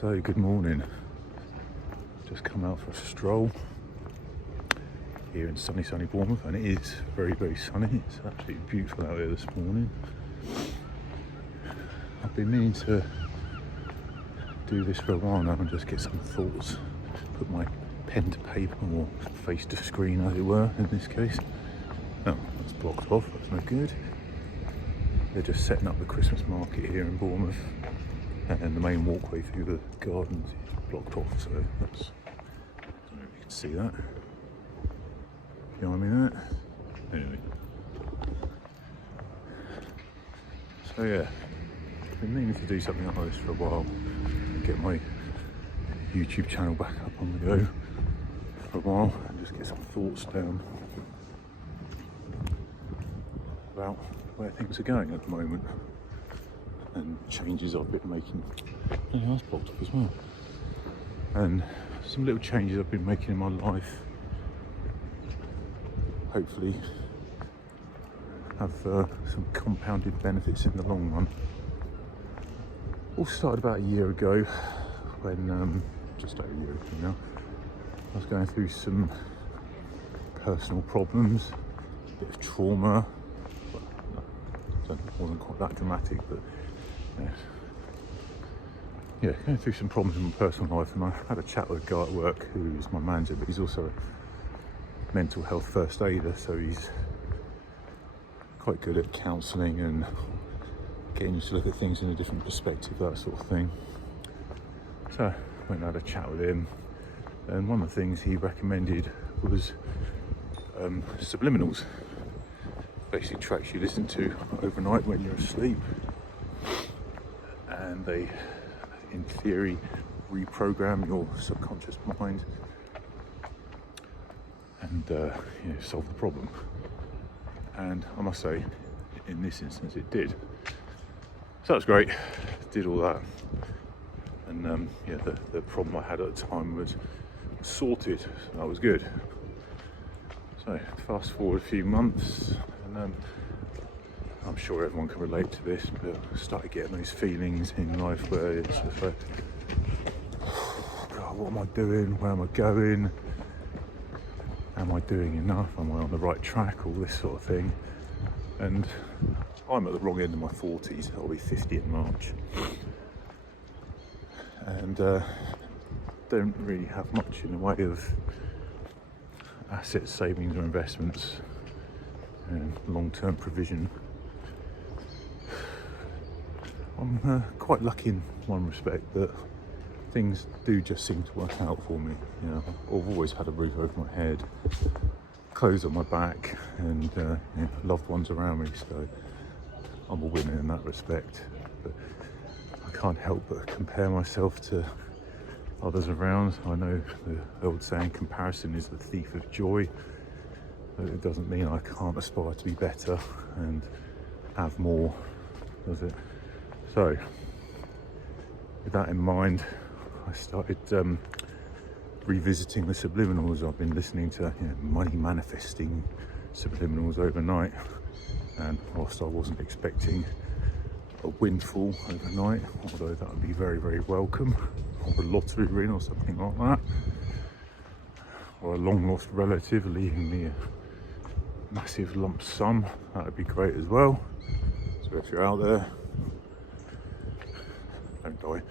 So good morning, just come out for a stroll here in sunny Bournemouth, and it is very sunny. It's absolutely beautiful out here this morning. I've been meaning to do this for a while now and just get some thoughts, put my pen to paper, or face to screen as it were in this case. No, that's blocked off, that's no good. They're just setting up the Christmas market here in Bournemouth, and the main walkway through the gardens is blocked off, so that's, I don't know if you can see that behind me there. Anyway, so yeah, I've been meaning to do something like this for a while, get my YouTube channel back up on the go for a while and just get some thoughts down about where things are going at the moment and changes I've been making. Oh, that's blocked up as well. And some little changes I've been making in my life, hopefully have some compounded benefits in the long run. All started about a year ago when, just over a year ago now, I was going through some personal problems, a bit of trauma. Well, it wasn't quite that dramatic, but yeah, going through some problems in my personal life, and I had a chat with a guy at work who is my manager, but he's also a mental health first aider, so he's quite good at counselling and getting you to look at things in a different perspective, that sort of thing. So I went and had a chat with him, and one of the things he recommended was subliminals. Basically tracks you listen to overnight when you're asleep, and they, in theory, reprogram your subconscious mind and solve the problem. And I must say, in this instance, it did. So that's great. Did all that, and the problem I had at the time was sorted. So that was good. So fast forward a few months, and I'm sure everyone can relate to this, but I started getting those feelings in life where it's just like, God, what am I doing? Where am I going? Am I doing enough? Am I on the right track? All this sort of thing. And I'm at the wrong end of my 40s. I'll be 50 in March. And don't really have much in the way of assets, savings or investments and long-term provision. I'm quite lucky in one respect that things do just seem to work out for me. You know, I've always had a roof over my head, clothes on my back, and loved ones around me, so I'm a winner in that respect. But I can't help but compare myself to others around. I know the old saying, comparison is the thief of joy, but it doesn't mean I can't aspire to be better and have more, does it? So with that in mind, I started revisiting the subliminals. I've been listening to money manifesting subliminals overnight, and whilst I wasn't expecting a windfall overnight, although that would be very welcome, or a lottery win or something like that, or a long lost relative leaving me a massive lump sum, that would be great as well. So if you're out there, don't die.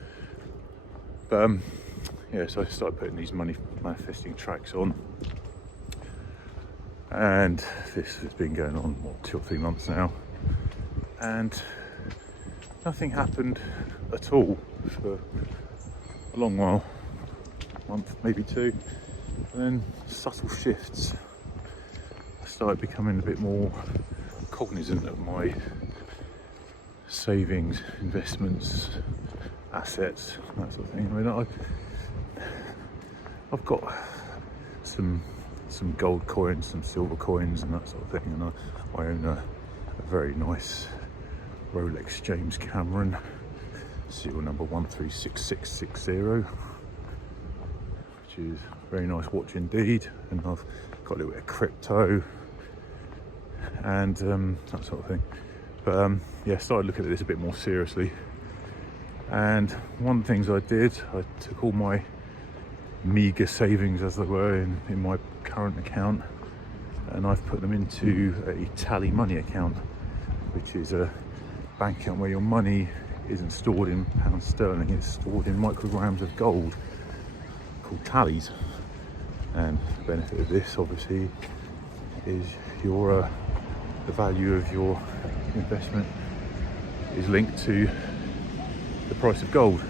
But so I started putting these money manifesting tracks on, and this has been going on 2 or 3 months now, and nothing happened at all for a long while, a month, maybe 2, and then subtle shifts. I started becoming a bit more cognizant of my savings, investments, assets, that sort of thing. I mean, I've got some gold coins, some silver coins and that sort of thing, and I own a very nice Rolex James Cameron, serial number 136660, which is a very nice watch indeed. And I've got a little bit of crypto and that sort of thing. But started looking at this a bit more seriously, And one of the things I did, I took all my meagre savings, as they were, in my current account, and I've put them into a tally money account, which is a bank account where your money isn't stored in pounds sterling, it's stored in micrograms of gold called tallies. And the benefit of this obviously is the value of your investment is linked to the price of gold,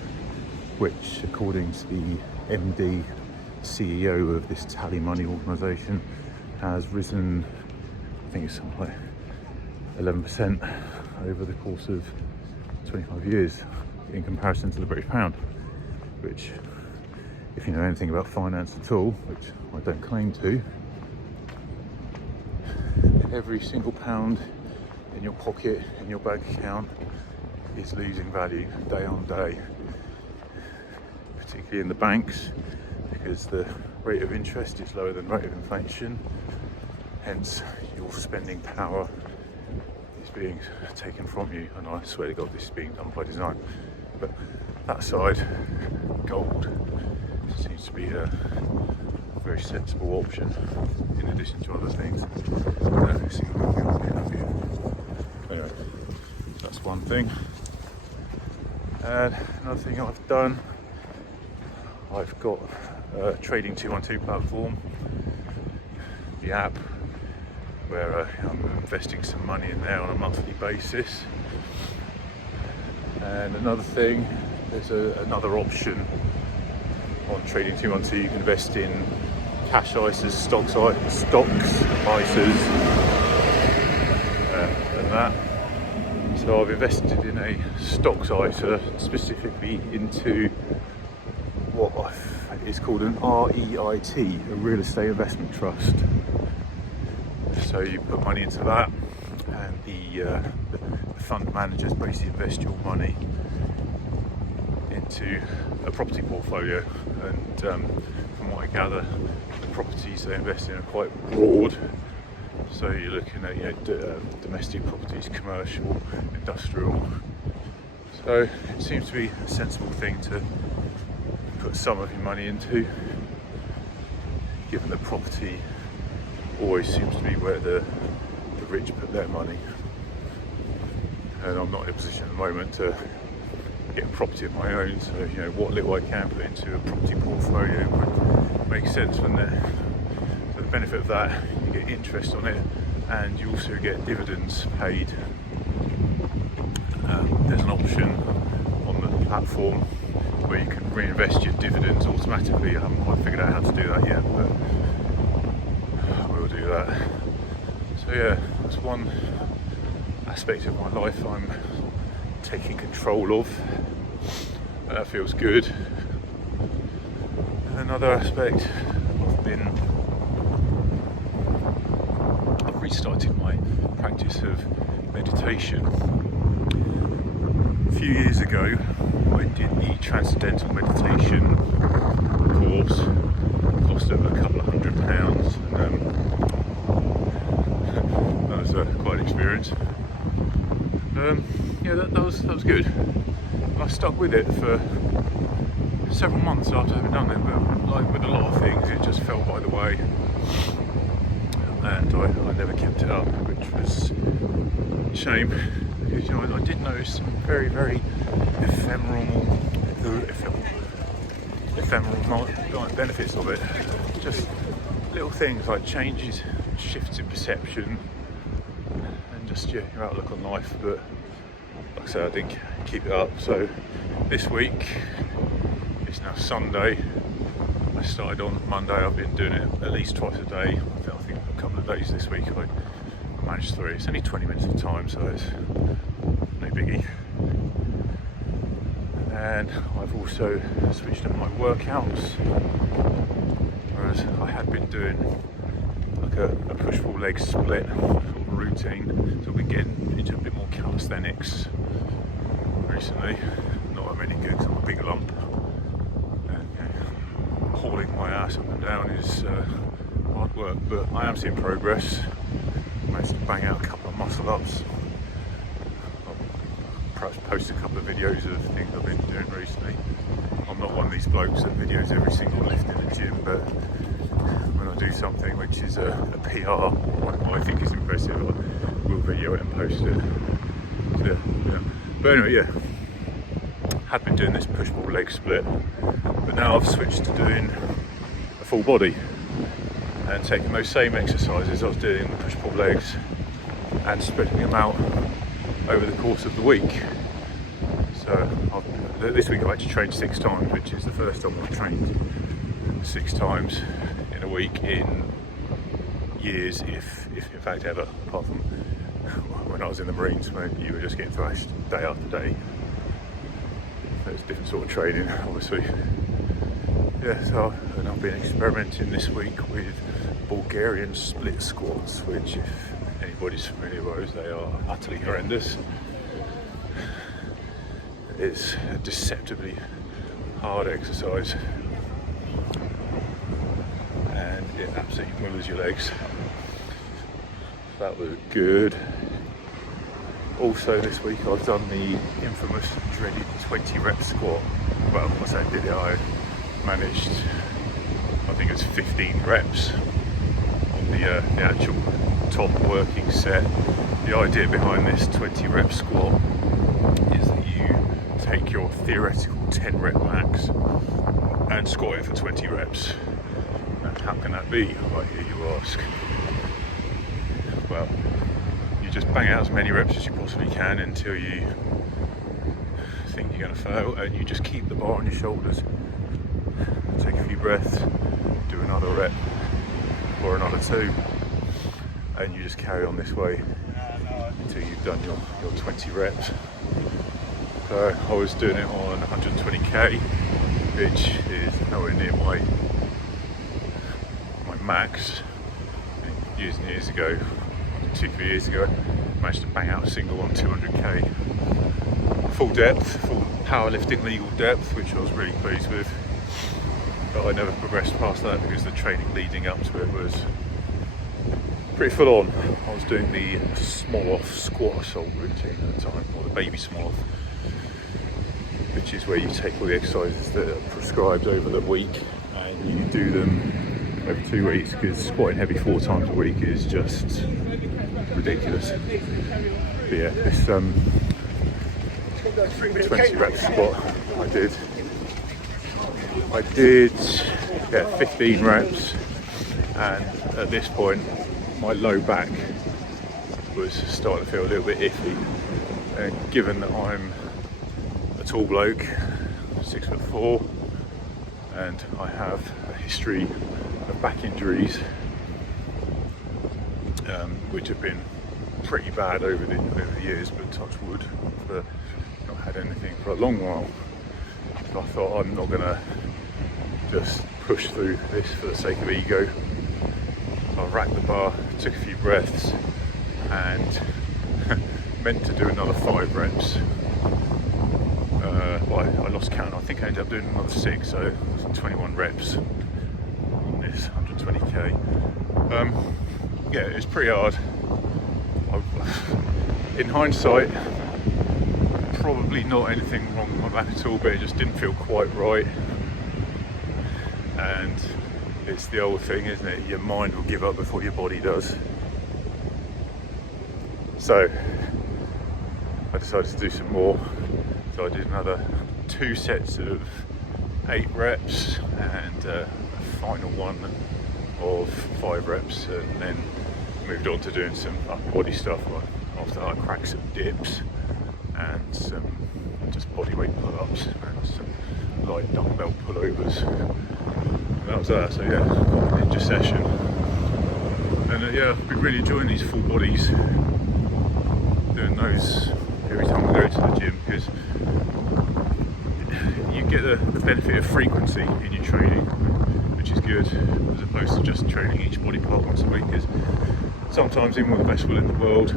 which according to the MD, CEO of this tally money organisation, has risen, I think it's something like 11% over the course of 25 years in comparison to the British pound, which, if you know anything about finance at all, which I don't claim to, every single pound in your pocket, in your bank account, is losing value day on day, particularly in the banks, because the rate of interest is lower than rate of inflation, hence your spending power is being taken from you. And I swear to God, this is being done by design. But that aside, gold seems to be a very sensible option in addition to other things. Anyway, that's one thing. And another thing I've done, I've got a Trading 212 platform, the app, where I'm investing some money in there on a monthly basis. And another thing, there's another option on Trading 212. You can invest in cash ISAs, stocks ISAs, and that. So I've invested in a stocks ISA, specifically into what is called an REIT, a real estate investment trust. So you put money into that, and the fund managers basically invest your money into a property portfolio. And from what I gather, the properties they invest in are quite broad. So you're looking at domestic properties, commercial, industrial. So it seems to be a sensible thing to put some of your money into, given that property always seems to be where the rich put their money. And I'm not in a position at the moment to get a property of my own, so what little I can put into a property portfolio would make sense, wouldn't it? So the benefit of that, you get interest on it, and you also get dividends paid. There's an option on the platform where you can reinvest your dividends automatically. I haven't quite figured out how to do that yet, but I will do that. So yeah, that's one aspect of my life I'm taking control of, and that feels good. And another aspect, I've restarted my practice of meditation. A few years ago I did the Transcendental Meditation course. It cost over a couple of £100, and that was quite an experience. That was good. And I stuck with it for several months after having done it, but like with a lot of things, it just fell by the way, and I never kept it up, which was a shame, because I did notice some very, very ephemeral benefits of it. Just little things like changes, shifts in perception, and just your outlook on life. But like I said, I didn't keep it up. So this week, it's now Sunday. I started on Monday. I've been doing it at least twice a day. I think a couple of days this week I managed through. It's only 20 minutes of time, so it's no biggie. And I've also switched up my workouts, whereas I had been doing like a push-pull leg split sort of routine. So I've been getting into a bit more calisthenics recently. Not that many good, 'cause I'm a big lump, and hauling my ass up and down is hard work, but I am seeing progress. I managed to bang out a couple of muscle ups. perhaps post a couple of videos of things I've been doing recently. I'm not one of these blokes that videos every single lift in the gym, but when I do something which is a PR, what I think is impressive, I will video it and post it. So, yeah. But anyway, yeah, had been doing this push-pull leg split, but now I've switched to doing a full body and taking those same exercises I was doing the push-pull legs and spreading them out over the course of the week. So this week I've actually trained 6 times, which is the first time I've trained 6 times in a week in years, if in fact ever, apart from when I was in the Marines, when you were just getting thrashed day after day. So it's a different sort of training, obviously. Yeah, so and I've been experimenting this week with Bulgarian split squats, which, if anybody's familiar with those, they are utterly horrendous. It's a deceptively hard exercise and it absolutely moves your legs. That was good. Also this week I've done the infamous dreaded 20 rep squat. Well, I say I did it, I managed, I think it's 15 reps on the actual top working set. The idea behind this 20 rep squat is that you take your theoretical 10 rep max and squat it for 20 reps. And how can that be, I hear you ask? Well, you just bang out as many reps as you possibly can until you think you're going to fail, and you just keep the bar on your shoulders. Take a few breaths, do another rep or another 2, and you just carry on this way until you've done your 20 reps. So I was doing it on 120k, which is nowhere near my max. Years and years ago, 2-3 years ago, I managed to bang out a single on 200k. Full depth, full powerlifting legal depth, which I was really pleased with. But I never progressed past that because the training leading up to it was pretty full on. I was doing the small off squat assault routine at the time, or the baby small off, which is where you take all the exercises that are prescribed over the week and you do them over 2 weeks, because squatting heavy 4 times a week is just ridiculous. But yeah, this 20 rep squat I did 15 reps, and at this point my low back was starting to feel a little bit iffy, and given that I'm a tall bloke, 6'4", and I have a history of back injuries, which have been pretty bad over the years, but touch wood, I've not had anything for a long while. So I thought, I'm not gonna just push through this for the sake of ego. So I racked the bar, took a few breaths, and meant to do another 5 reps. Well, I lost count. I think I ended up doing another 6, so 21 reps on this 120k. Yeah, it was pretty hard. In hindsight, probably not anything wrong with my back at all, but it just didn't feel quite right. And it's the old thing, isn't it? Your mind will give up before your body does. So I decided to do some more. So I did another 2 sets of 8 reps and a final one of 5 reps, and then moved on to doing some upper body stuff. After that I cracked some dips and some just bodyweight pull-ups and some light dumbbell pullovers. And that was that. So yeah, got an ninja session. And yeah, I've been really enjoying these full bodies, doing those every time I go to the gym, because you get the benefit of frequency in your training, which is good, as opposed to just training each body part once a week. Because sometimes, even with the best will in the world,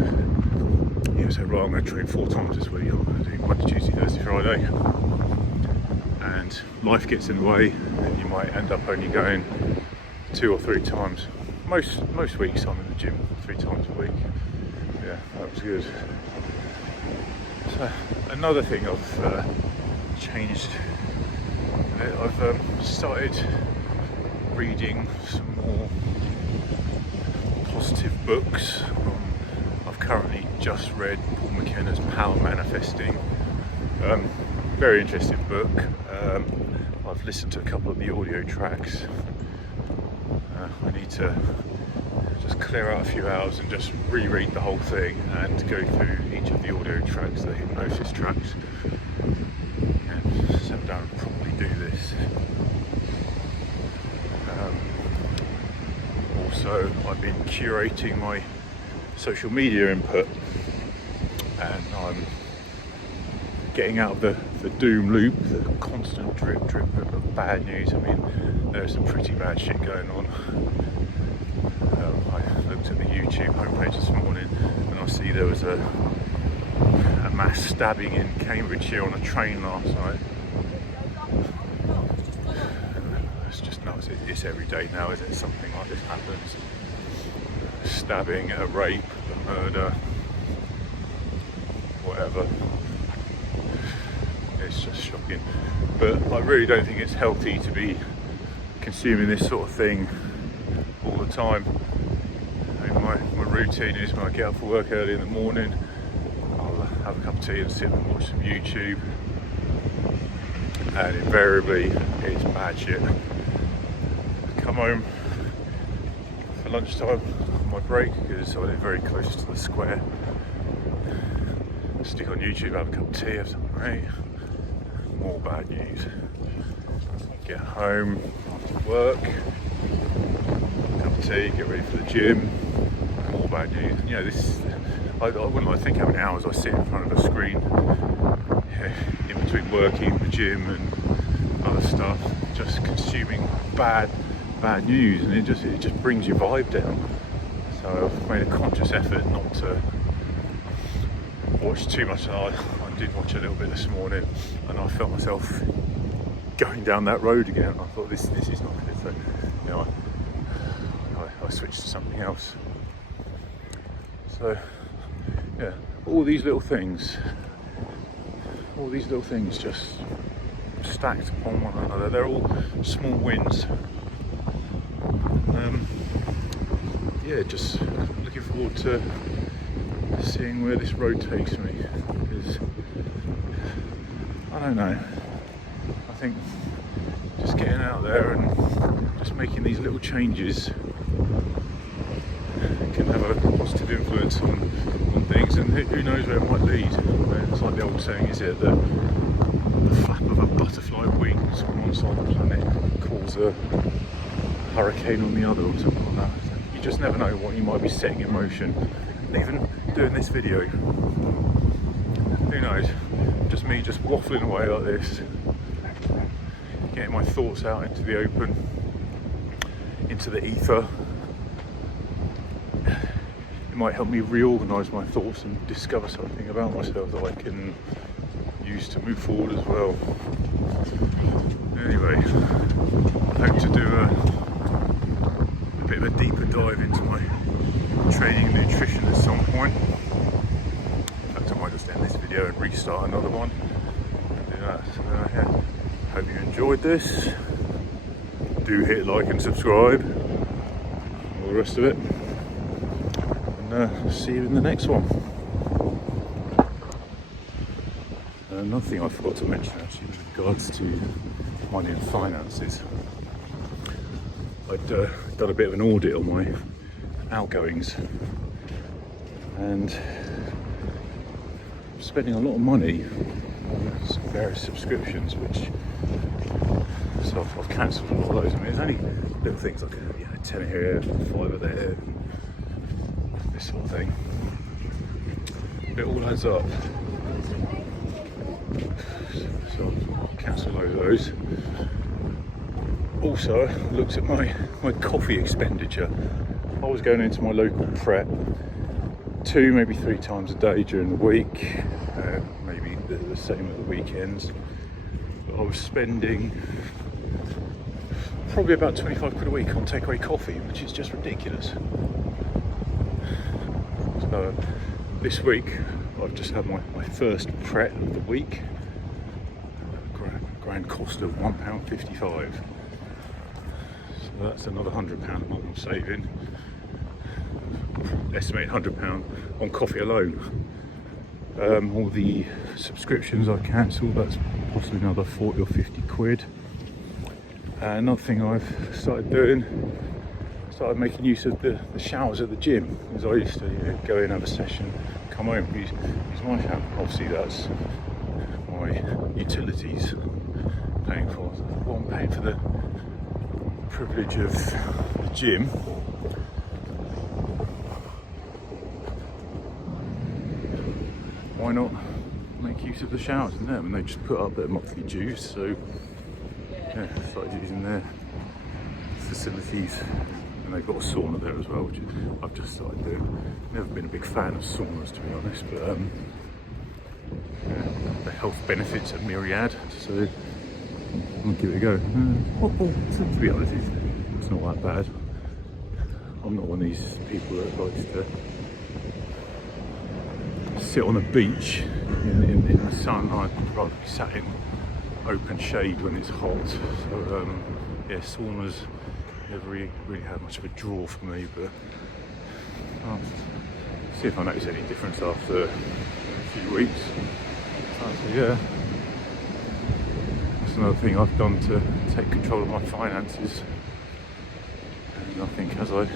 you say, right, I'm going to train 4 times this week, I'm going to do Monday, Tuesday, Thursday, Friday, and life gets in the way, and you might end up only going 2 or 3 times. Most weeks I'm in the gym 3 times a week. Yeah, that was good. So another thing I've changed, I've started reading some more positive books. I've currently just read Paul McKenna's Power Manifesting. Very interesting book. I've listened to a couple of the audio tracks. I need to just clear out a few hours and just reread the whole thing and go through each of the audio tracks, the hypnosis tracks, and sit down and properly do this. Also, I've been curating my social media input, and I'm getting out of the doom loop, the constant drip of bad news. I mean, there's some pretty bad shit going on. I looked at the YouTube homepage this morning and I see there was a mass stabbing in Cambridgeshire on a train last night. It's just nuts. It's every day now, isn't it? Something like this happens. A stabbing, a rape, a murder, whatever. It's just shocking. But I really don't think it's healthy to be consuming this sort of thing all the time. I mean, my routine is when I get up for work early in the morning, I'll have a cup of tea and sit and watch some YouTube, and invariably it's bad shit. I come home for lunchtime on my break, because I live very close to the square. Stick on YouTube, have a cup of tea, have something great. More bad news. Get home after work, cup of tea, get ready for the gym. More bad news. You know, I wouldn't like to think how many hours I sit in front of a screen in between working, the gym and other stuff, just consuming bad news, and it just brings your vibe down. So I've made a conscious effort not to watch too much. I did watch a little bit this morning, and I felt myself going down that road again. I thought this is not good. So, you know, I switched to something else. So yeah, all these little things just stacked upon one another. They're all small wins. Yeah, just looking forward to seeing where this road takes me, because I don't know, I think just getting out there and just making these little changes can have a positive influence on things, and who knows where it might lead. It's like the old saying, is it, that the flap of a butterfly wings on one side of the planet cause a hurricane on the other, or something like that. You just never know what you might be setting in motion. And even doing this video, who knows, just me just waffling away like this, getting my thoughts out into the open, into the ether. It might help me reorganise my thoughts and discover something about myself that I can use to move forward as well. Anyway, I hope to do a bit of a deeper dive into my training and nutrition at some point. In fact, I might just end this video and restart another one and do that. So, yeah, hope you enjoyed this. Do hit like and subscribe, all the rest of it, and see you in the next one. Another thing I forgot to mention, actually, with regards to money and finances, I'd done a bit of an audit on my outgoings, and spending a lot of money on some various subscriptions, so I've cancelled a lot of those. I mean, there's only little things like a tenner here, £5 there, this sort of thing. It all adds up. So I've cancelled a load of those. Also, looked at my coffee expenditure. I was going into my local prep 2, maybe 3 times a day during the week, maybe the same at the weekends. But I was spending probably about 25 quid a week on takeaway coffee, which is just ridiculous. So this week I've just had my first pret of the week. Grand cost of £1.55. So that's another £100 a month I'm saving. Estimated £100 on coffee alone. All the subscriptions I cancelled, that's possibly another 40 or 50 quid. Another thing I've started doing, started making use of the showers at the gym, because I used to go in, have a session, come home, use my shower. Obviously that's my utilities I'm paying for. Well, I'm paying for the privilege of the gym. Why not make use of the showers in there? I mean, they just put up their monthly dues, so yeah, started using their facilities, and they've got a sauna there as well, which I've just started doing. Never been a big fan of saunas, to be honest, but yeah, the health benefits are myriad, so I'll give it a go. To be honest, it's not that bad. I'm not one of these people that likes to sit on a beach in the sun. I'd rather be sat in open shade when it's hot. So yeah, saunas never really had much of a draw for me, but I'll see if I notice any difference after a few weeks. So yeah, that's another thing I've done to take control of my finances, and I think as I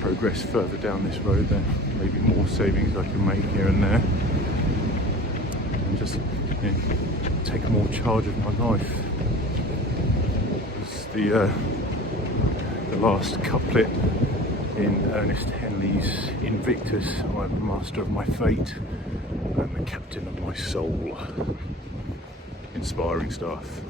progress further down this road, then maybe more savings I can make here and there, and just take more charge of my life. As the last couplet in Ernest Henley's Invictus, I'm the master of my fate, I'm the captain of my soul. Inspiring stuff.